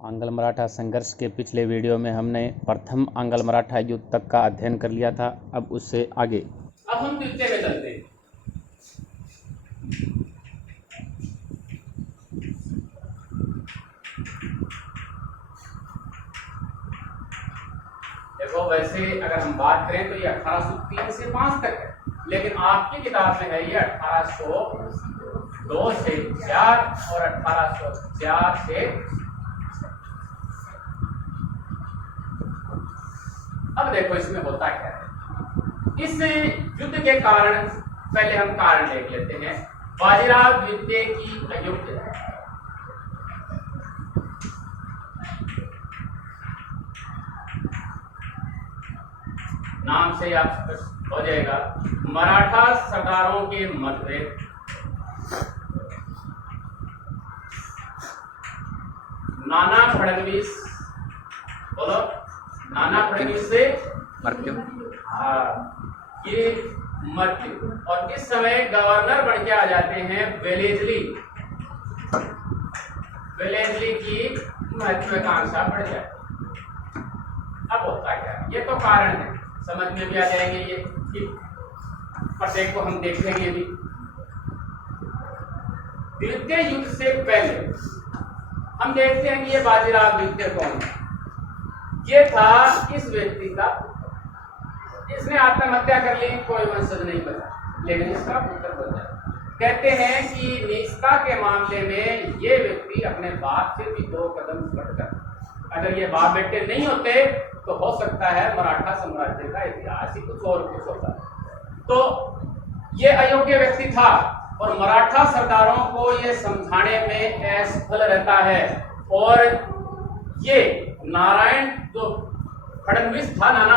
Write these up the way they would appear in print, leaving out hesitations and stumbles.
आंग्ल मराठा संघर्ष के पिछले वीडियो में हमने प्रथम आंग्ल मराठा युद्ध तक का अध्ययन कर लिया था। अब उससे आगे अब हम द्वितीय में चलते हैं। देखो, वैसे अगर हम बात करें तो ये 1803 से 5 तक है, लेकिन आपकी किताब में है ये 1802 से 4 और 1804 से। अब देखो इसमें होता क्या है। इस युद्ध के कारण पहले हम कारण देख लेते हैं। बाजीराव द्वितीय की अयोग्यता। नाम से आप हो जाएगा। मराठा सरदारों के मतभेद, नाना फडणवीस, बोलो, नाना फडणवीस से मृत्यु। ये मृत्यु। और इस समय गवर्नर बन के आ जाते हैं वेलेस्ली। वेलेस्ली की महत्वाकांक्षा बढ़ जाती है। अब होता क्या है, ये तो कारण है, समझ में भी आ जाएंगे ये कि प्रत्येक को हम देखेंगे भी। द्वितीय युद्ध से पहले हम देखते हैं कि ये बाजीराव द्वितीय कौन है। ये था इस व्यक्ति का, इसने आत्महत्या कर ली, कोई वंशज नहीं बचा, लेकिन इसका पुत्र बचा। कहते हैं कि निष्ठा के मामले में ये व्यक्ति अपने बाप से भी 2 कदम बढ़कर, अगर ये बाप बेटे नहीं होते तो हो सकता है मराठा साम्राज्य का इतिहास ही कुछ और कुछ होता है। तो ये अयोग्य व्यक्ति था और मराठा सरदारों को ये समझाने में असफल रहता है। और ये नारायण जो फडणवीस था, नाना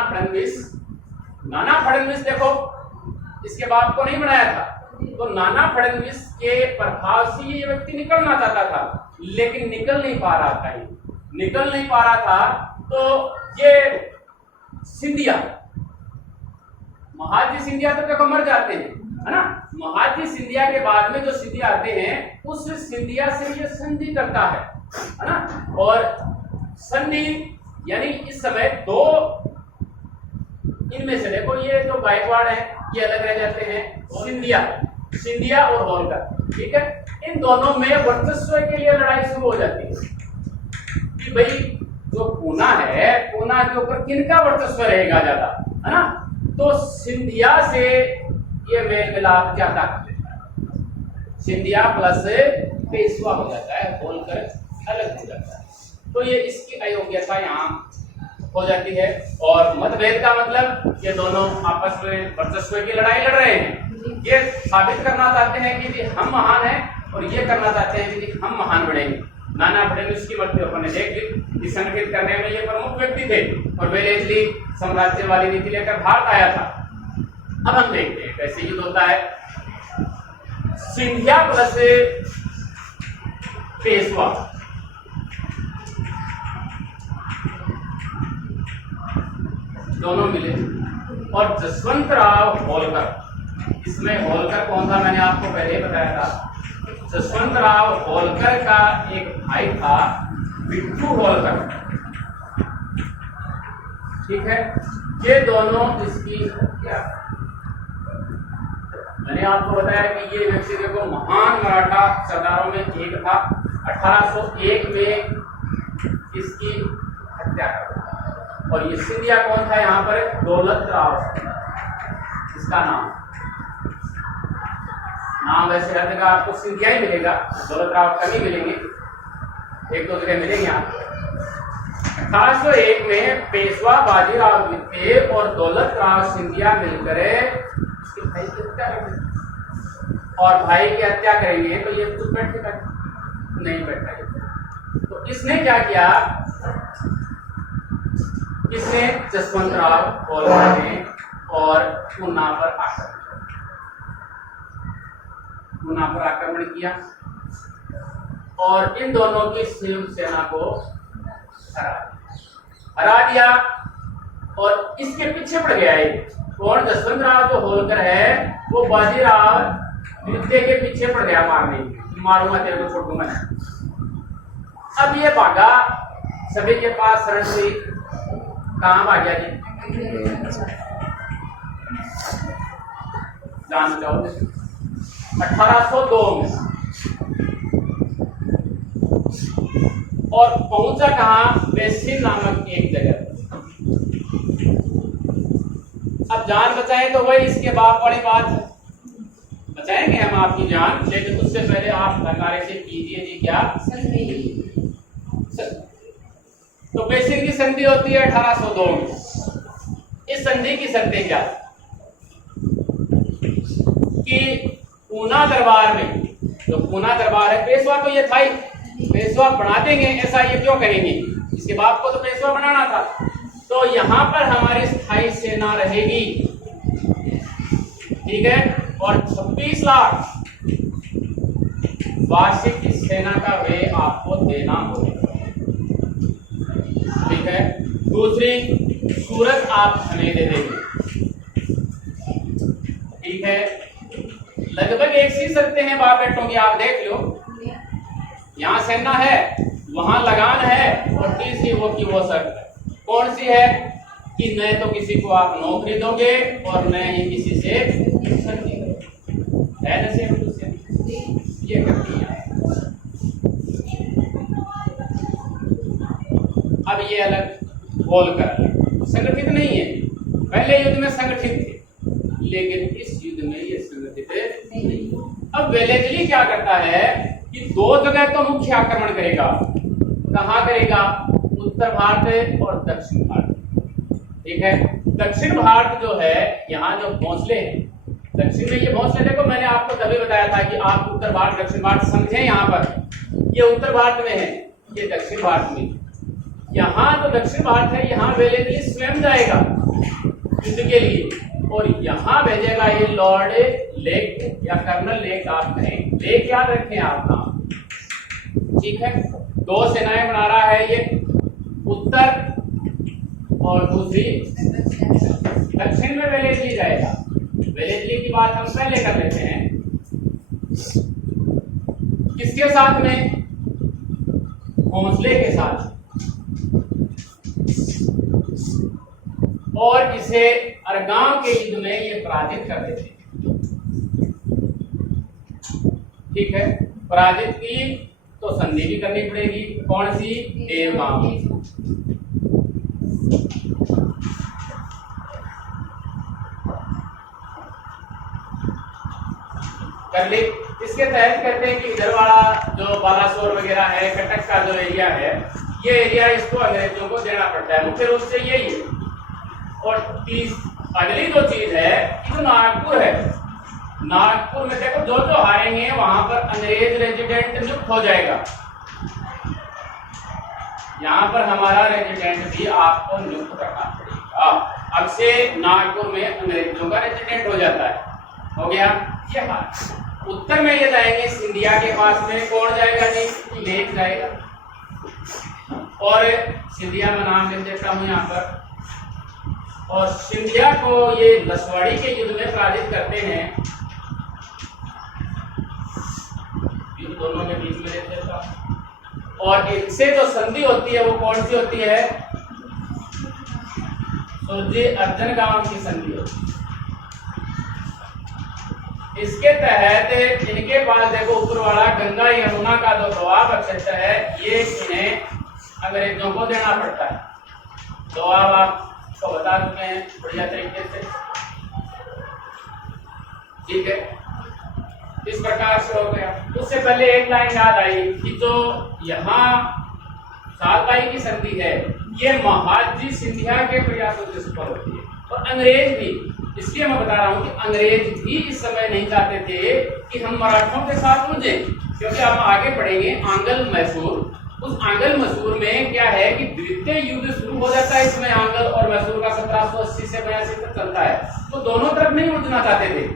फडणवीस देखो, इसके बाप को नहीं बनाया था, तो नाना फडणवीस के प्रभाव से ये व्यक्ति निकलना चाहता था, लेकिन निकल नहीं पा रहा था। निकल नहीं पा रहा था तो ये सिंधिया, महाजी सिंधिया तो देखो मर जाते हैं, है ना। महाजी सिंधिया के बाद में जो सिंधिया आते हैं, उस सिंधिया से ये संधि करता है ना। और संधि यानी इस समय 2 इनमें से देखो, ये जो गायकवाड़ है ये अलग रह जाते हैं, सिंधिया और होलकर, ठीक है। इन दोनों में वर्चस्व के लिए लड़ाई शुरू हो जाती है कि भाई जो पूना है, पूना के ऊपर किनका वर्चस्व रहेगा ज्यादा, है ना। तो सिंधिया से ये मेल मिलाप ज्यादा कर लेता है, सिंधिया प्लस पेशवा हो जाता है, होलकर अलग हो जाता है। तो ये इसकी अयोग्यता यहाँ हो जाती है। और मतभेद का मतलब ये दोनों आपस में वर्चस्व की लड़ाई लड़ रहे हैं। ये साबित करना चाहते हैं कि हम महान हैं और ये करना चाहते हैं कि हम महान बढ़ेंगे। नाना फडणवीस की मृत्यु अपन ने देख ली, संगठित करने में ये प्रमुख व्यक्ति थे और वेलेस्ली साम्राज्य वाली नीति लेकर भारत आया था। अब हम देखते हैं कैसे युद्ध होता है। सिंधिया प्लस पेशवा, दोनों मिले और जसवंतराव होलकर, इसमें होलकर कौन था मैंने आपको पहले ही बताया था। जसवंतराव होलकर का एक भाई था बिट्टू होलकर, ठीक है। ये दोनों इसकी हत्या, मैंने आपको बताया कि ये व्यक्ति देखो महान मराठा सरदारों में एक था। 1801 में इसकी हत्या कर। और ये सिंधिया कौन था यहाँ पर? दौलत राव, इसका नाम वैसे हर जगह आपको सिंधिया ही मिलेगा, दौलत राव कम ही मिलेंगे, 1-2 जगह मिलेंगे यहाँ। 1801 में पेशवा बाजीराव द्वितीय और दौलत राव सिंधिया मिलकर इसके भाई की हत्या करेंगे। और भाई की हत्या करेंगे तो ये चुप बैठेगा नहीं बैठा। तो इसने क्या किया, इसने जसवंतराव होलकर ने और पूना पर आक्रमण किया और इन दोनों की संयुक्त सेना को हरा दिया। और इसके पीछे पड़ गया है कौन? जसवंतराव जो होलकर है वो बाजीराव द्वितीय के पीछे पड़ गया मारने, मारूंगा तेरे को, छोड़ूंगा। अब ये भागा सभी के पास रणनीति काम आ गया जी, जान जाओ 1802 में, और पहुंचा कहां, बेसिन नामक एक जगह। अब जान बचाए तो वही इसके बाप वाली बात है, बचाएंगे हम आपकी जान, लेकिन उससे पहले आप हमारे से कीजिए जी क्या संधि। तो बेसिन की संधि होती है 1802 में। इस संधि की शर्तें क्या कि पूना दरबार में, जो पूना दरबार है, पेशवा तो ये था ही, पेशवा बना देंगे, ऐसा ये क्यों करेंगे, इसके बाप को तो पेशवा बनाना था। तो यहाँ पर हमारी स्थायी सेना रहेगी, ठीक है, और 26 लाख वार्षिक इस सेना का व्यय आपको देना होगा, ठीक है। दूसरी, सूरत आप हमें दे देंगे, ठीक है। लगभग एक सी शर्तें हैं बाप बेटों की, आप देख लो, यहाँ सेना है, वहां लगान है, और तीसरी वो की वो शर्त है। कौन सी है कि न तो किसी को आप नौकरी दोगे और न ही किसी से संधि है, न से ये करती है। अब ये अलग बोलकर संगठित नहीं है, पहले युद्ध में संगठित थे, लेकिन इस युद्ध में ये संगठित नहीं। अब वेलेस्ली क्या करता है कि दो जगह तो मुख्य आक्रमण करेगा, कहां करेगा, उत्तर भारत और दक्षिण भारत, ठीक है। दक्षिण भारत जो है, यहाँ जो भोंसले हैं, दक्षिण में ये भोंसले, देखो मैंने आपको तभी बताया था कि आप उत्तर भारत दक्षिण भारत समझें, यहाँ पर ये उत्तर भारत में है, ये दक्षिण भारत में। यहाँ तो दक्षिण भारत है, यहाँ वेलेस्ली स्वयं जाएगा युद्ध के लिए, और यहाँ भेजेगा ये लॉर्ड लेक या कर्नल लेक, आप कहें लेक, याद रखें आप नाम, ठीक है। दो सेनाएं बना रहा है ये, उत्तर और दूसरी दक्षिण में वेलेस्ली जाएगा। वेलेस्ली की बात हम पहले कर लेते हैं, किसके साथ में, भोंसले के साथ, और इसे अरगांव के युद्ध में ये पराजित कर देते हैं, ठीक है। पराजित की तो संधि भी करनी पड़ेगी, कौन सी, देवगांव। कर ली। इसके तहत कहते हैं कि इधर वाला जो बालासोर वगैरह है, कटक का जो एरिया है, ये एरिया इसको अंग्रेजों को देना पड़ता है, मुख्य रूप से यही है। और अगली जो चीज है, जो नागपुर है, नागपुर में देखो जो जो हारेंगे वहां पर अंग्रेज रेजिडेंट नियुक्त हो जाएगा, यहाँ पर हमारा रेजिडेंट भी आपको नियुक्त करना पड़ेगा। अब से नागपुर में अंग्रेजों का रेजिडेंट हो जाता है, हो गया ये हाल। उत्तर में ये जाएंगे सिंधिया के पास में, कौन जाएगा जी, लेक जाएगा, और सिंधिया में नाम लिख देता हूं यहाँ पर। और सिंधिया को ये लसवाड़ी के युद्ध में पराजित करते हैं, इन दोनों के बीच में लिख देता हूं। और इनसे जो संधि होती है वो कौन सी होती है, सुरजी अर्जन गांव की संधि होती है। इसके तहत इनके पास देखो ऊपर वाला गंगा यमुना का जो दोआब क्षेत्र है, ये इन्हें अंग्रेजों को देना पड़ता है। दोआब आपको बता चुके हैं बढ़िया तरीके से, ठीक है। इस प्रकार से हो गया। उससे पहले एक लाइन याद आई कि जो यहाँ सालबाई की संधि है, ये महाजी सिंधिया के प्रयासों से सफल होती है। और अंग्रेज भी, इसलिए मैं बता रहा हूं कि अंग्रेज भी इस समय नहीं चाहते थे कि हम मराठों के साथ उलझे, क्योंकि हम आगे पढ़ेंगे आंगल मैसूर। उस आंगल मैसूर में क्या है कि द्वितीय युद्ध शुरू हो जाता है, इसमें आंगल और मैसूर का 1780 से 82 तक चलता है, तो दोनों तरफ नहीं उलझना चाहते थे।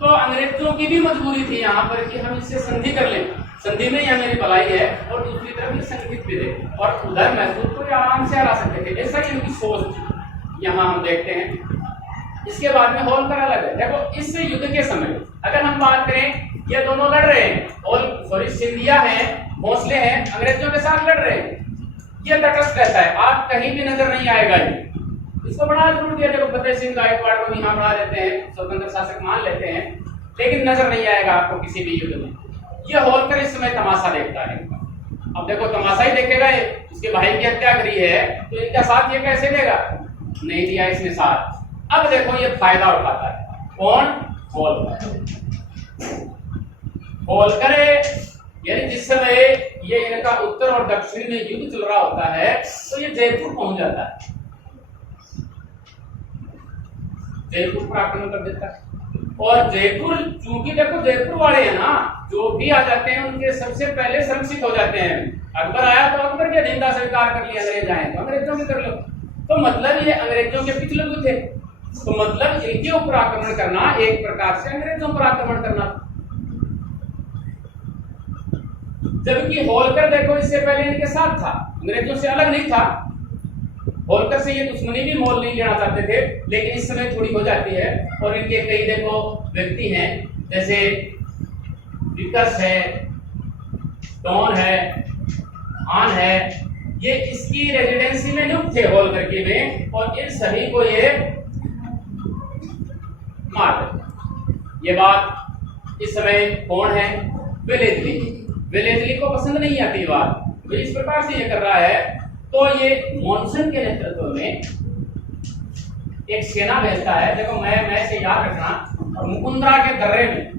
तो अंग्रेजों की भी मजबूरी थी यहाँ पर कि हम इससे संधि कर लें, संधि में यह मेरी भलाई है, और दूसरी तरफ ये संगठित भी थे, और उधर मैसूर को आराम से हरा सकते थे, ऐसा ही उनकी सोच थी। यहाँ हम देखते हैं। इसके बाद में होलकर अलग है। देखो इस युद्ध के समय अगर हम बात करें, ये दोनों लड़ रहे हैं, और सॉरी सिंधिया है, भोंसले हैं, अंग्रेजों के साथ लड़ रहे हैं। ये तटस्थ रहता है, आप कहीं भी नजर नहीं आएगा ये। इसको बड़ा जरूर दिया, देखो फतेह सिंह गायकवाड़ को यहाँ बढ़ा देते हैं, स्वतंत्र शासक मान लेते हैं, लेकिन नजर नहीं आएगा आपको किसी भी युद्ध में। ये होलकर इस समय तमाशा देखता है। अब देखो तमाशा ही देखेगा, ये इसके भाई की हत्या करी है तो इनका साथ ये कैसे देगा, नहीं दिया इसने साथ। अब देखो ये फायदा उठाता है कौन, होलकर। यानी जिस समय ये इनका उत्तर और दक्षिण में युद्ध चल रहा होता है तो ये जयपुर पहुंच जाता है, जयपुर पर आक्रमण कर देता है। और जयपुर, चूंकि देखो जयपुर वाले हैं ना, जो भी आ जाते हैं उनके सबसे पहले संरक्षित हो जाते हैं। अकबर आया तो अकबर के निंदा स्वीकार कर लिया, अंग्रेज आए तो अंग्रेजों की कर लो। तो मतलब ये अंग्रेजों के पिछले भी थे, तो मतलब इनके ऊपर आक्रमण करना एक प्रकार से अंग्रेजों पर आक्रमण करना। जबकि होलकर देखो इससे पहले इनके साथ था, अंग्रेजों से अलग नहीं था। होलकर से ये दुश्मनी भी मोल नहीं लेना चाहते थे, लेकिन इस समय थोड़ी हो जाती है। और इनके कई देखो व्यक्ति हैं, जैसे विकस है, डॉन है, खान है, ये इसकी रेजिडेंसी में नियुक्त थे होलकर के में, और इन सभी को ये मार देते। ये बात इस समय कौन है, वेलेस्ली। वेलेस्ली को पसंद नहीं आती बात, तो इस प्रकार से ये कर रहा है। तो ये मॉनसन के नेतृत्व में एक सेना भेजता है, देखो मैं से याद रखना, और मुकुंदरा के दर्रे में,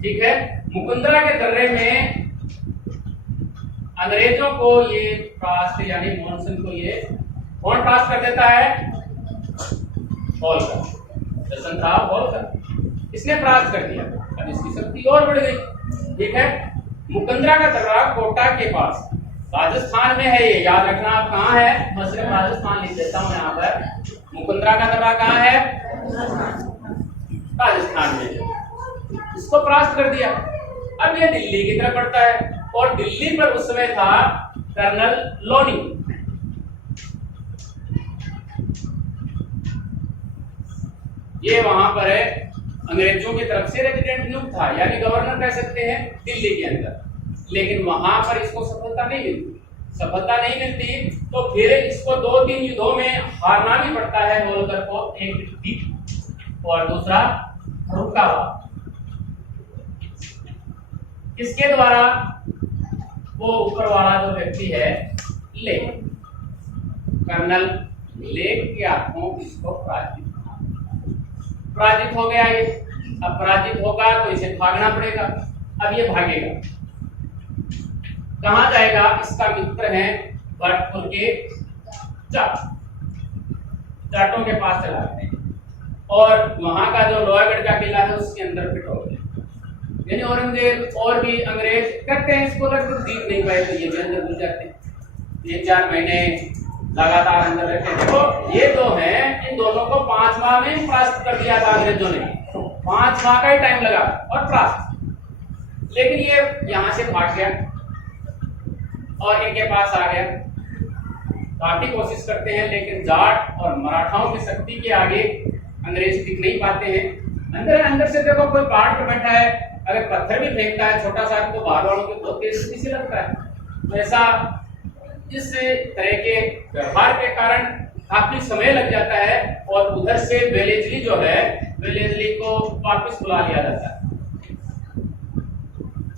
ठीक है, मुकुंदरा के दर्रे में अंग्रेजों को ये ट्रास्ट यानी मॉनसन को ये कौन ट्रास्ट कर देता है, होलकर, जशन साहब होलकर, इसने ट्रास्ट कर दिया। अब इसकी शक्ति और बढ़ गई, ठीक है। मुकुंदरा का दर्रा कोटा के पास राजस्थान में है, ये याद रखना। आप कहाँ है, मैं सिर्फ राजस्थान लिख देता हूँ यहाँ पर। मुकुंदरा का दर्रा कहाँ है, राजस्थान में। इसको परास्त कर दिया। अब ये दिल्ली की तरफ बढ़ता है, और दिल्ली पर उस समय था कर्नल लोनी। ये वहां पर अंग्रेजों की तरफ से रेजिडेंट नियुक्त था, यानी गवर्नर कह सकते हैं दिल्ली के अंदर। लेकिन वहां पर इसको सफलता नहीं मिलती, तो फिर इसको 2-3 युद्धों में हारना भी पड़ता है होलकर को, एक दिल्ली और दूसरा फर्रुखाबाद। किसके द्वारा, वो ऊपर वाला जो व्यक्ति है लेक, कर्नल लेक के हाथों इसको पराजित हो गया। ये अब पराजित होगा तो इसे भागना पड़ेगा। अब ये भागेगा, कहां जाएगा, इसका मित्र है भरतपुर के जाटों के पास चला गए, और वहां का जो लोहागढ़ का किला है उसके अंदर फिट हो गए। यानी औरंगजेब और भी अंग्रेज करते हैं इसको, लगभग जीत नहीं पाए, तो ये भी अंदर घुस जाते हैं। 3-4 महीने लगातार अंदर रखे। तो ये दो हैं, इन दोनों को 5 माह में परास्त कर दिया था अंग्रेजों ने, 5 माह का ही टाइम लगा और परास्त। लेकिन ये यहां से भाग गया और इनके पास आ गया। काफी कोशिश करते हैं, लेकिन जाट और मराठाओं की शक्ति के आगे अंग्रेज टिक नहीं पाते हैं। अंदर से देखो कोई पहाड़ पर बैठा है, अगर पत्थर भी फेंकता है छोटा सा, तो बाहर वालों को बहुत तेजी से लगता है। तो ऐसा इस तरह के व्यवहार के कारण काफी समय लग जाता है, और उधर से वेलेस्ली जो है, वेलेस्ली को वापस बुला लिया जाता है।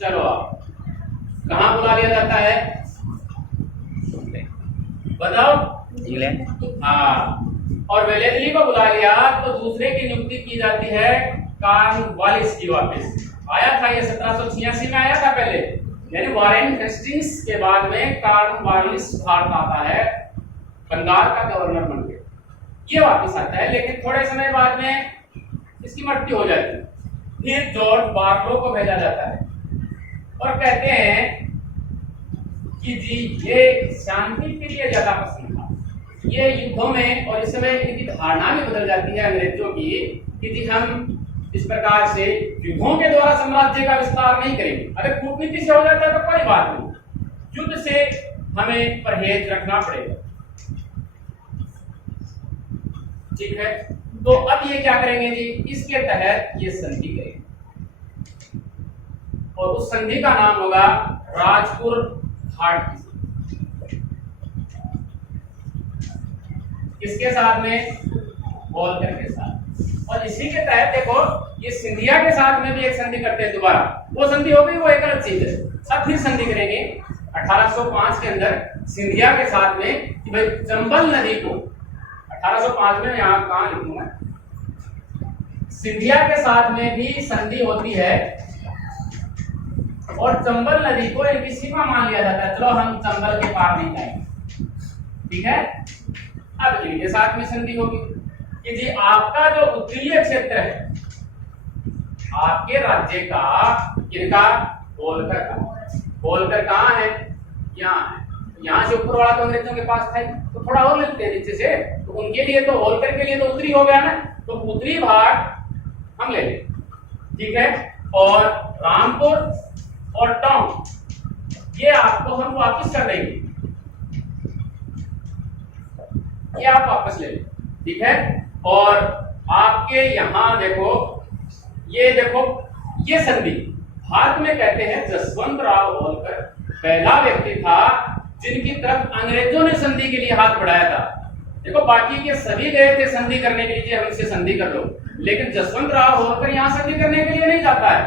चलो आप कहां बुला लिया जाता है, बताओ, इंग्लैंड। हाँ, और वेलेस्ली को बुला लिया तो दूसरे की नियुक्ति की जाती है कॉर्नवालिस की। वापस आया था ये 1786 में आया था पहले, यानी वारेन हेस्टिंग्स के बाद में कॉर्नवालिस भारत आता है, बंगाल का गवर्नर बन के ये वापस आता है। लेकिन थोड़े समय बाद में इसकी मृत्यु हो जाती है। फिर जॉर्ज बार्लो को भेजा जाता है, और कहते हैं कि जी ये शांति के लिए ज्यादा पसंद था, ये युद्धों में। और इस समय इनकी धारणा भी बदल जाती है अंग्रेजों की कि जी हम इस प्रकार से युद्धों के द्वारा साम्राज्य का विस्तार नहीं करेंगे। अगर कूटनीति से हो जाता है तो कोई बात नहीं, युद्ध से हमें परहेज रखना पड़ेगा, ठीक है। तो अब ये क्या करेंगे जी, इसके तहत ये संधि करेंगे। और उस संधि का नाम होगा राजपुर घाट की संधि। किसके साथ में? होल्कर के साथ। और इसी के तहत देखो ये सिंधिया के साथ में भी एक संधि करते हैं दोबारा, वो संधि हो गई, वो एक अलग चीज है। अब फिर संधि करेंगे 1805 के अंदर सिंधिया के साथ में कि भाई चंबल नदी को 1805 में, यहां कहां लिखूंगा, सिंधिया के साथ में भी संधि होती है और चंबल नदी को इनकी सीमा मान लिया जाता है। चलो हम चंबल के पार नहीं जाएंगे, ठीक है। अब इनके साथ में संधि होगी कि जी आपका जो उत्तरीय क्षेत्र है आपके राज्य का, किनका? होल्कर का। होल्कर कहाँ है? यहाँ है। यहाँ से ऊपर वाला तो अंग्रेजों के पास था, तो थोड़ा और लेते हैं नीचे से, तो उनके लिए तो होल्कर के लिए तो उत्तरी हो गया ना, तो उत्तरी भाग हम ले लें, ठीक है। और रामपुर और टोंक ये आपको हम वापस कर देंगे, ये आप वापस ले लें, ठीक है। और आपके यहां देखो, ये देखो, ये संधि भारत में कहते हैं जसवंत राव होल्कर पहला व्यक्ति था जिनकी तरफ अंग्रेजों ने संधि के लिए हाथ बढ़ाया था। देखो बाकी के सभी गए थे संधि करने के लिए, हमसे संधि कर लो, लेकिन जसवंत राव होल्कर यहां संधि करने के लिए नहीं जाता है।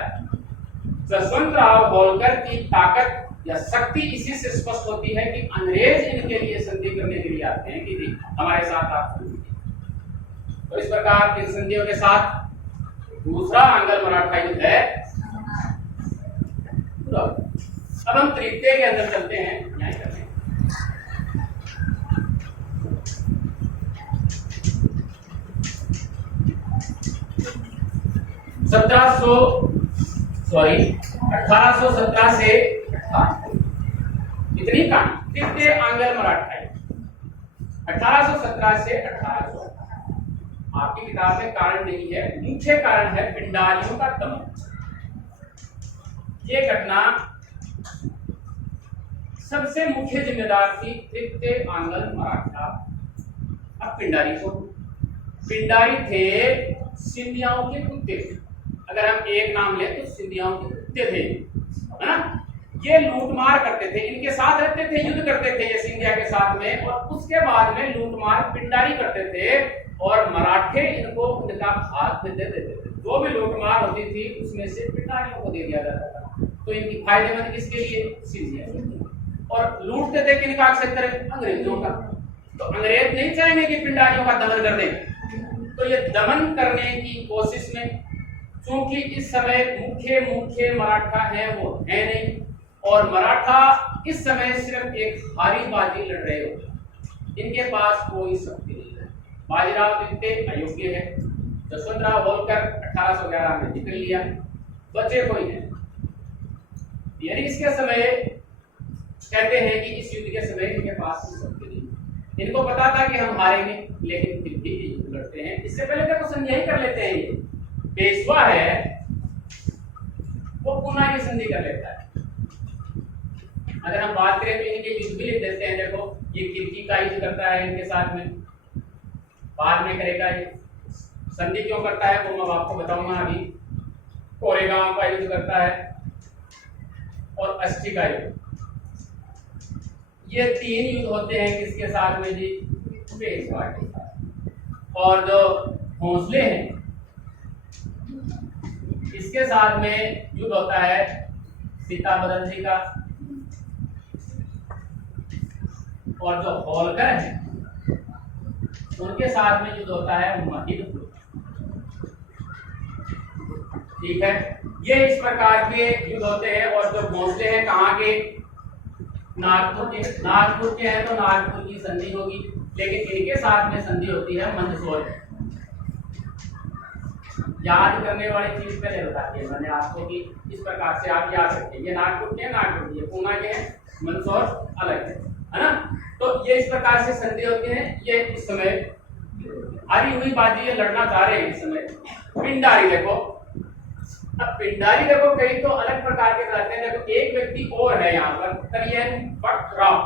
जसवंत राव होल्कर की ताकत या शक्ति इसी से स्पष्ट होती है कि अंग्रेज इनके लिए संधि करने के लिए आते हैं कि जी हमारे साथ आप संधि। तो इस प्रकार की संधियों के साथ दूसरा आंग्ल मराठा युद्ध है। अब हम तृतीय के अंदर चलते हैं, न्याय करते हैं। अठारह सौ 1817 से इतनी कहानी तृतीय आंग्ल मराठा युद्ध 1817 से 1818। आपकी किताब में कारण नहीं है, मुख्य कारण है पिंडारियों का दमन। ये घटना सबसे मुख्य जिम्मेदार थी तृतीय आंग्ल मराठा। अब पिंडारी को, पिंडारी थे सिंधियाओं के कुत्ते। अगर हम एक नाम लें तो सिंधियाओं के कुत्ते थे, है ना। ये लूटमार करते थे, इनके साथ रहते थे, युद्ध करते थे ये सिंधिया के साथ में, और उसके बाद में लूटमार पिंडारी करते थे और मराठे इनको इनका भाग दे देते थे। जो भी लूटमार होती थी उसमें से पिंडारियों को दे दिया जाता था। तो इनकी फायदेमंद किसके लिए? सिंधिया। और लूटते थे किनका क्षेत्र? अंग्रेजों का। तो अंग्रेज नहीं चाहेंगे कि पिंडारियों का दमन कर दें, तो ये दमन करने की कोशिश में, क्योंकि इस समय मुख्य मराठा है वो है नहीं, और मराठा इस समय सिर्फ एक हारी बाजी लड़ रहे होते, इनके पास कोई शक्ति नहीं है। बाजीराव द्वितीय अयोग्य है, जसवंतराव होल्कर 1811 में निकल लिया, बचे कोई है। यानी इसके समय कहते हैं कि इस युद्ध के समय इनके पास शक्ति नहीं। इनको पता था कि हम हारेंगे, लेकिन फिर भी युद्ध लड़ते हैं। इससे पहले तक संधि ही कर लेते हैं। ये पेशवा है वो पुनः की संधि कर लेता है। अगर हम बात करें तो इनके युद्ध भी लिख देते हैं। देखो ये किर्की का युद्ध करता है इनके साथ में, बाद में करेगा। ये संधि क्यों करता है वो मैं आपको बताऊंगा अभी। कोरेगांव का युद्ध करता है और अष्टी का युद्ध, ये तीन युद्ध होते हैं किसके साथ में जी? पेशवा के साथ। और जो भोंसले हैं इसके साथ में युद्ध होता है सीताबदन जी का, और जो होल्कर है उनके साथ में युद्ध होता है महिदपुर। ठीक है, ये इस प्रकार के युद्ध होते हैं। और जो भोंसले हैं कहाँ के? नागपुर के हैं, तो नागपुर की संधि होगी। लेकिन इनके साथ में संधि होती है मंदसौर। याद करने वाली चीज पहले बता दी मैंने आपको कि इस प्रकार से आप याद रखें। ये नागपुर के, नागपुर के, पूना के हैं, मंदसौर अलग है ना। तो ये इस प्रकार से संधि होती है। ये इस समय हारी हुई बाजी ये लड़ना चाह रहे हैं इस समय। पिंडारी देखो, अब पिंडारी देखो कई तो अलग प्रकार के रहते हैं। देखो एक व्यक्ति और है यहाँ पर, तरियन भट्टराव,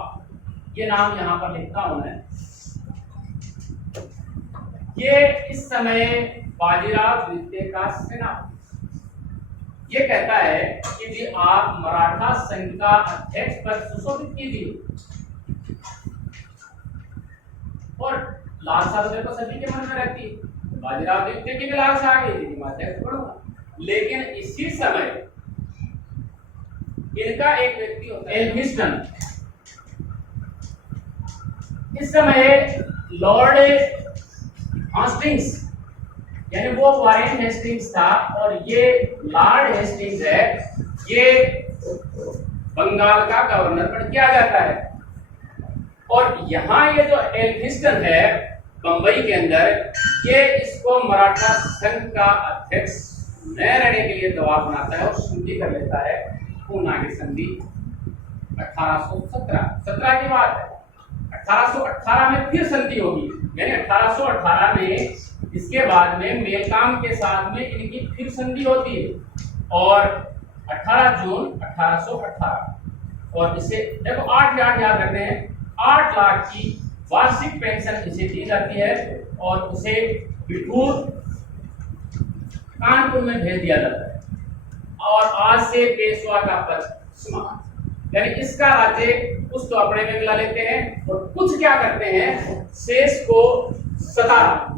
ये नाम यहाँ पर लिखता हूं मैं। ये इस समय बाजीराव द्वितीय का सेनापति, ये कहता है कि जी आप मराठा संघ का अध्यक्ष पद सुशोभित कीजिए। और लालसा तो देखो सभी के मन में रहती है, बाजीराव द्वितीय की भी लालसा आ गई थी कि मैं अध्यक्ष बनूंगा। लेकिन इसी समय इनका एक व्यक्ति होता है एल्फिंस्टन, इस समय लॉर्ड हेस्टिंग्स यानी वो वारेन हेस्टिंग्स था और ये लॉर्ड हेस्टिंग्स है, ये बंगाल का गवर्नर बन के आ जाता है। और यहाँ ये जो एल्फिंस्टन है बंबई के अंदर, ये इसको मराठा संघ का अध्यक्ष न रहने के लिए दबाव बनाता है और संधि कर लेता है, पूना की संधि 1817 की बात है। 1818 में फिर संधि होगी, यानी 1818 में इसके बाद में मेलकाम के साथ में इनकी फिर संधि होती है और 18 जून 1818। और इसे देखो 8 याद रखते हैं, 8 लाख की वार्षिक पेंशन इसे दी जाती है और उसे बिठूर कानपुर में भेज दिया जाता है। और आज से पेशवा का पद समाप्त, यानी इसका राज्य कुछ तो अपने में मिला लेते हैं और कुछ क्या करते हैं, शेष को सतारा,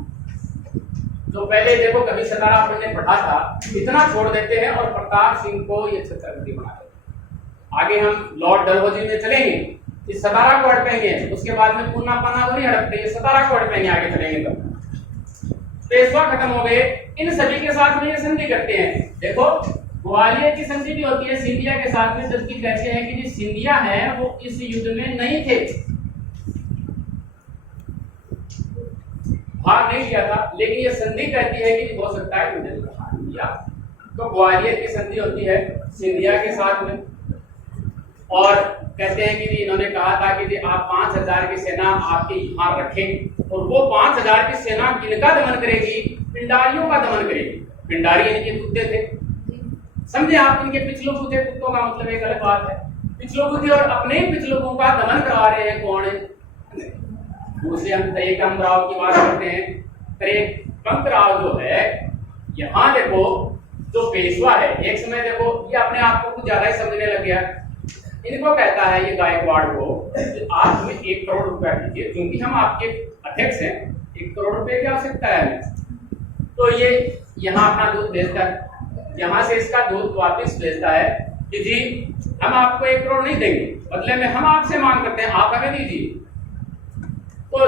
जो पहले देखो कभी सतारा आपने पढ़ा था, इतना छोड़ देते हैं और प्रताप सिंह को ये छत्रपति बना देते हैं। आगे हम लॉर्ड डलहौजी में चलेंगे, इस सतारा को हड़पेंगे, उसके बाद में पूना पन्ना को नहीं हड़पते, ये सतारा को हड़पेंगे, आगे चलेंगे तो पेशवा खत्म हो गए। इन सभी के साथ में ये संधि करते हैं। देखो ग्वालियर की संधि भी होती है सिंधिया के साथ में, जबकि कहते हैं कि जो सिंधिया हैं वो इस युद्ध में नहीं थे, भाग नहीं लिया था, लेकिन ये संधि कहती है कि हो सकता है युद्ध में भाग लिया। तो ग्वालियर की संधि होती है सिंधिया के साथ में और कहते हैं कि इन्होंने कहा था कि आप 5000 की सेना आपके यहाँ रखें और वो 5000 की सेना किनका दमन करेगी, पिंडारियों का दमन करेगी। पिंडारी इनके कुत्ते थे, समझे आप, इनके पिछलों थे, कुत्तों का मतलब एक अलग बात है, पिछलों थे और अपने पिछलों का दमन करवा रहे हैं कौन है। दूसरे हम त्रिकम राव की बात करते हैं। त्रिकम राव जो है, यहाँ देखो जो पेशवा है, एक समय देखो ये अपने आप को कुछ ज्यादा ही समझने लग गया। इनको कहता है ये गायकवाड़ को कि आप हमें 1 करोड़ रुपया दीजिए, क्योंकि हम आपके अध्यक्ष हैं, 1 करोड़ रुपए की आवश्यकता है हमें। तो ये यहाँ अपना दूध भेजता है, यहाँ से इसका दूध वापस भेजता है कि जी हम आपको 1 करोड़ नहीं देंगे, बदले में हम आपसे मांग करते हैं, आप हमें दीजिए। तो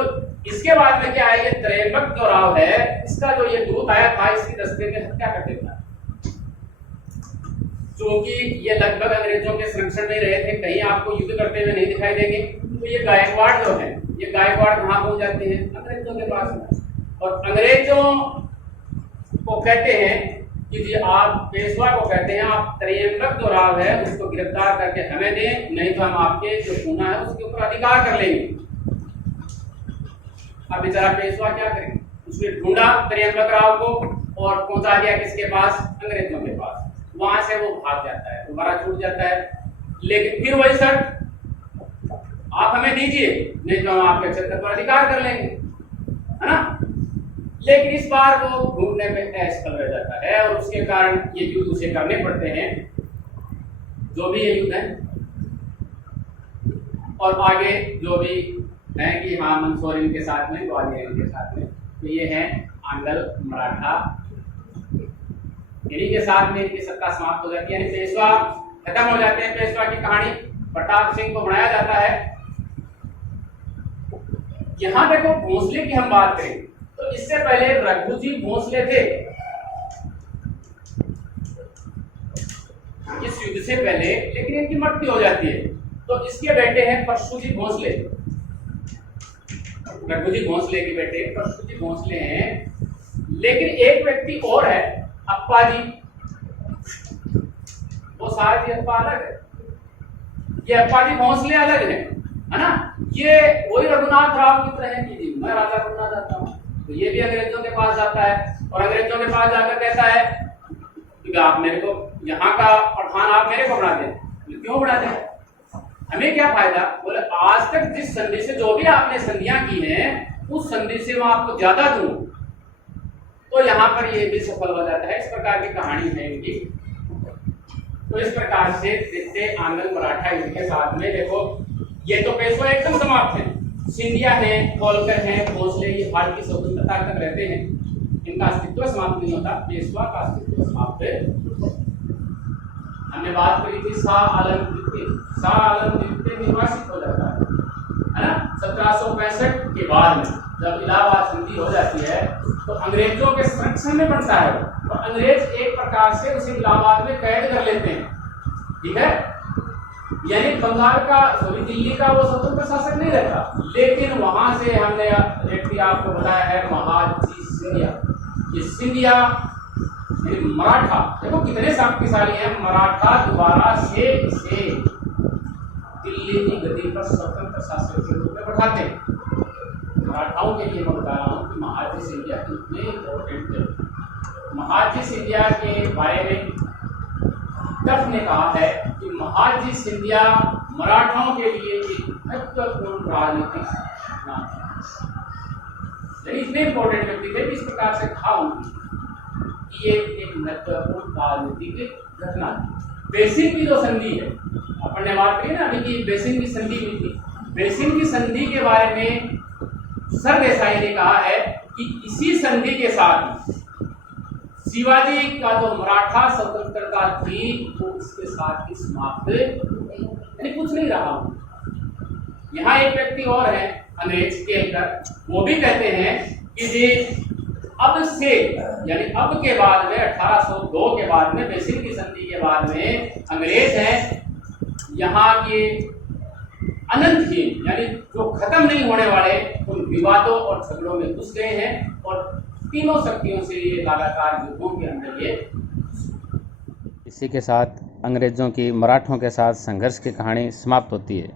इसके बाद में क्या है, ये त्रयंबक जो राव है, इसका जो ये दूत आया था, इसकी दस्ते में हत्या कर देता है। क्योंकि ये लगभग अंग्रेजों के संरक्षण में रहे थे, कहीं आपको युद्ध करते हुए नहीं दिखाई देंगे। तो ये गायकवाड़ जो है, ये गायकवाड़ कहाँ पहुंच जाते हैं, अंग्रेजों के पास में। और अंग्रेजों को कहते हैं कि जी आप पेशवा को कहते हैं आप त्रयंबक जो राव है उसको गिरफ्तार करके हमें दें, नहीं तो हम आपके जो पूना है उसके ऊपर अधिकार कर लेंगे। अब बेचारा पेशवा क्या करे, उसने ढूंढा त्रयंबक राव को और पहुंचा दिया किसके पास, अंग्रेजों के पास। वहां से वो भाग जाता है, दोबारा छूट जाता है, लेकिन फिर वही शर्त, आप हमें दीजिए नहीं तो हम आपके क्षेत्र पर अधिकार कर लेंगे, है ना। लेकिन इस बार वो घूमने में असफल रह जाता है और उसके कारण ये युद्ध उसे करने पड़ते हैं, जो भी ये युद्ध है। और आगे जो भी है कि हाँ मंसूर इनके साथ में, ग्वालियर इनके साथ में, तो ये है आंगल मराठा, इन्हीं के साथ में इनकी सत्ता समाप्त हो जाती है, यानी पेशवा खत्म हो जाते हैं। पेशवा की कहानी प्रताप सिंह को बनाया जाता है। यहां देखो भोसले की हम बात करें तो इससे पहले रघुजी भोसले थे, इस युद्ध से पहले, लेकिन इनकी मृत्यु हो जाती है। तो इसके बेटे हैं परशुजी भोसले, रघुजी भोसले के बेटे परशुजी भोसले हैं। लेकिन एक व्यक्ति और है अप्पा जी, वो सारा जी अप्पा अलग है, ये अप्पा जी भोसले अलग है ना। ये वही रघुनाथ राव की तरह की जी, मैं राजा बनना चाहता हूँ, तो ये भी अंग्रेजों के पास जाता है और अंग्रेजों के पास जाकर कहता है कि आप मेरे को यहाँ का प्रधान आप मेरे को बना दें। क्यों बना दें, हमें क्या फायदा। बोले आज तक जिस संधि से जो भी आपने संधियां की हैं उस संधि से मैं आपको ज्यादा दूं। तो यहाँ पर ये भी सफल हो जाता है। इस प्रकार की कहानी है इनकी। तो इस प्रकार से द्वितीय आंग्ल मराठा युद्ध के साथ में देखो, ये तो पेशवा एकदम समाप्त है। सिंधिया है, होलकर है, भोसले, ये भारत की स्वतंत्रता तक रहते हैं, इनका अस्तित्व समाप्त नहीं होता, पेशवा का अस्तित्व समाप्त है। हमने बात करी थी शाह आलम द्वितीय निर्वासित हो जाता है ना 1765 के बाद में, जब इलाहाबाद संधि हो जाती है तो अंग्रेजों के संरक्षण में पड़ता है, तो अंग्रेज एक प्रकार से उसे इलाहाबाद में कैद कर लेते हैं, ठीक है। यानी बंगाल का दिल्ली का वो स्वतंत्र शासक नहीं रहता, लेकिन वहां से हमने व्यक्ति आपको बताया है महाजी सिंधिया। ये सिंधिया मराठा, देखो कितने शक्तिशाली हैं मराठा, दोबारा से इसे दिल्ली की गद्दी पर स्वतंत्र शासक के रूप में बैठाते हैं। मराठाओं के लिए मैं बता रहा हूँ कि महाजी सिंधिया कितने इंपॉर्टेंट थे। महाजी सिंधिया के बारे में टफ ने कहा है कि महाजी सिंधिया मराठाओं के लिए एक महत्वपूर्ण राजनीतिक नाम है। इतने इंपॉर्टेंट व्यक्ति थे कि इस प्रकार से कहा उनकी ये एक महत्वपूर्ण राजनीतिक घटना थी। बेसिन की जो संधि है, अपन ने बात की ना अभी कि बेसिन की संधि हुई थी, बेसिन की संधि के बारे में सर देसाई ने कहा है कि इसी संधि के साथ शिवाजी का जो मराठा स्वतंत्रता थी वो इसके साथ ही समाप्त, यानी कुछ नहीं रहा। यहाँ एक व्यक्ति और है अंग्रेज के अंदर, वो भी कहते हैं कि जी अब से यानी अब के बाद में 1802 के बाद में बेसिन की संधि के बाद में अंग्रेज हैं यहाँ के अनंतहीन, यानी जो खत्म नहीं होने वाले उन विवादों और झगड़ों में घुस गए हैं, और तीनों शक्तियों से ये लगातार युद्धों के अंदर ये। इसी के साथ अंग्रेज़ों की मराठों के साथ संघर्ष की कहानी समाप्त होती है।